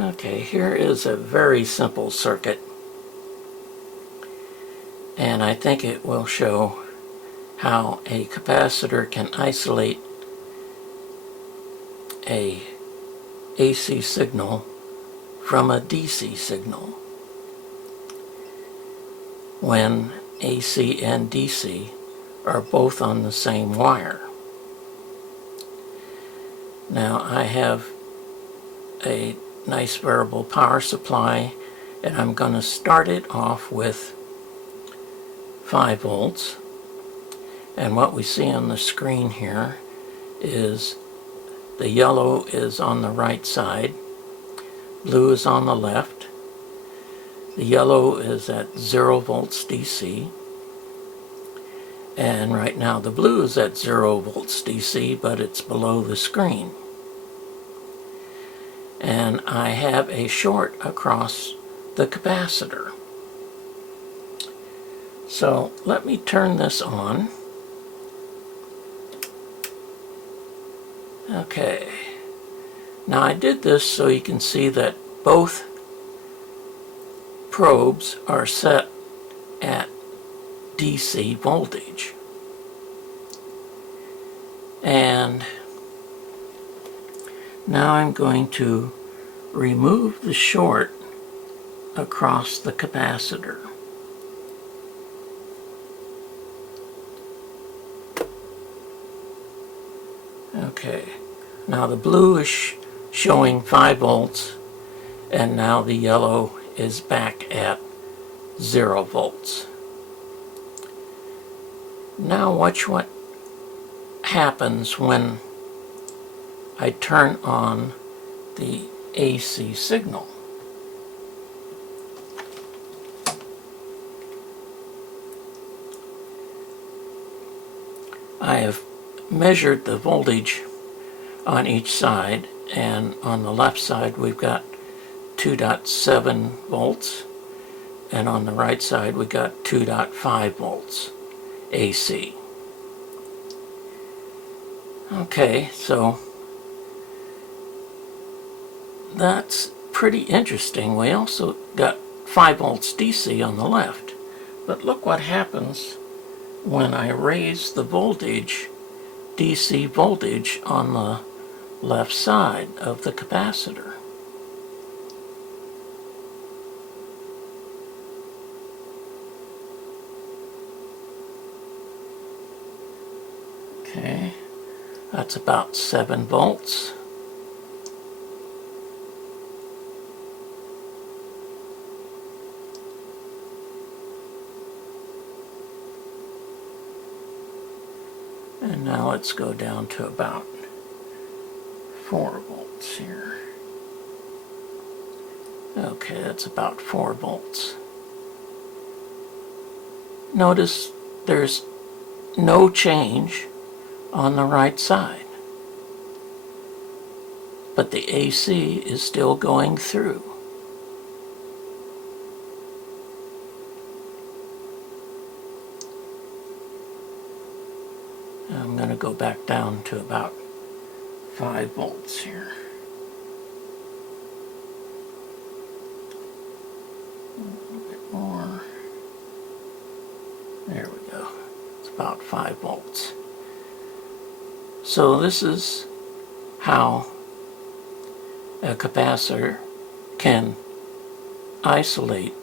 Okay, here is a very simple circuit, and I think it will show how a capacitor can isolate a AC signal from a DC signal when AC and DC are both on the same wire. Now I have a nice variable power supply, and I'm going to start it off with 5 volts. And what we see on the screen here is the yellow is on the right side, blue is on the left. The yellow is at 0 volts DC, and right now the blue is at 0 volts DC, but it's below the screen. And I have a short across the capacitor. So let me turn this on. Okay, now I did this so you can see that both probes are set at DC voltage. And now I'm going to remove the short across the capacitor. Okay, now the blue is showing 5 volts, and now the yellow is back at 0 volts. Now watch what happens when I turn on the AC signal. I have measured the voltage on each side, and on the left side we've got 2.7 volts, and on the right side we got 2.5 volts AC. Okay, so that's pretty interesting. We also got 5 volts DC on the left, but look what happens when I raise the voltage, DC voltage, on the left side of the capacitor. Okay, that's about 7 volts. And now let's go down to about 4 volts here. Okay, that's about 4 volts. Notice there's no change on the right side, but the AC is still going through. I'm going to go back down to about 5 volts here. A little bit more. There we go. It's about 5 volts. So this is how a capacitor can isolate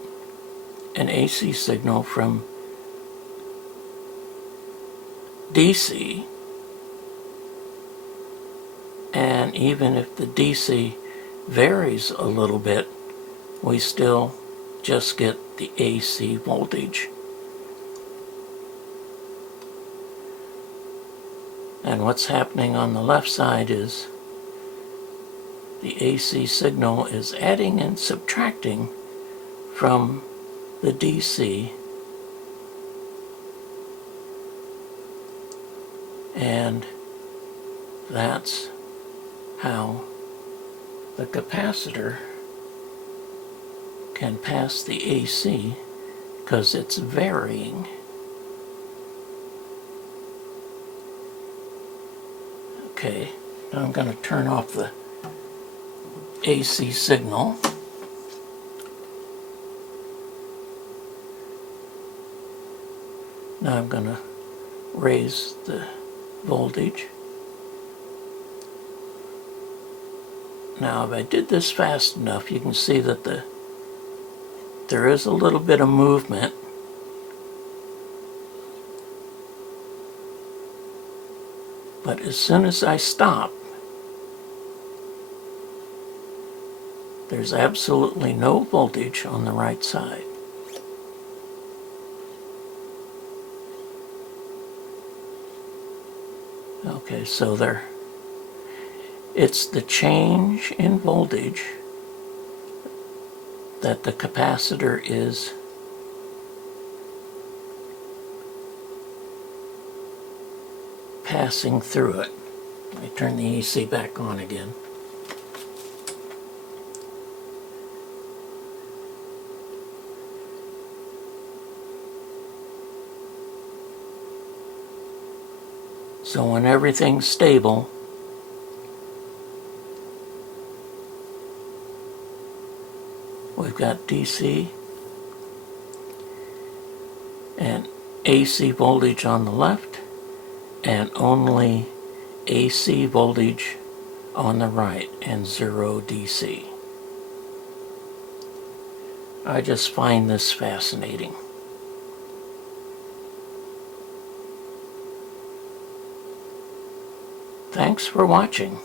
an AC signal from DC, and even if the DC varies a little bit, we still just get the AC voltage. And what's happening on the left side is the AC signal is adding and subtracting from the DC, and that's how the capacitor can pass the AC, because it's varying. Okay, now I'm going to turn off the AC signal. Now I'm going to raise the voltage. Now if I did this fast enough, you can see that there is a little bit of movement. But as soon as I stop, there's absolutely no voltage on the right side. Okay, so it's the change in voltage that the capacitor is passing through it. Let me turn the AC back on again. So when everything's stable, we've got DC and AC voltage on the left and only AC voltage on the right and 0 DC. I just find this fascinating. Thanks for watching.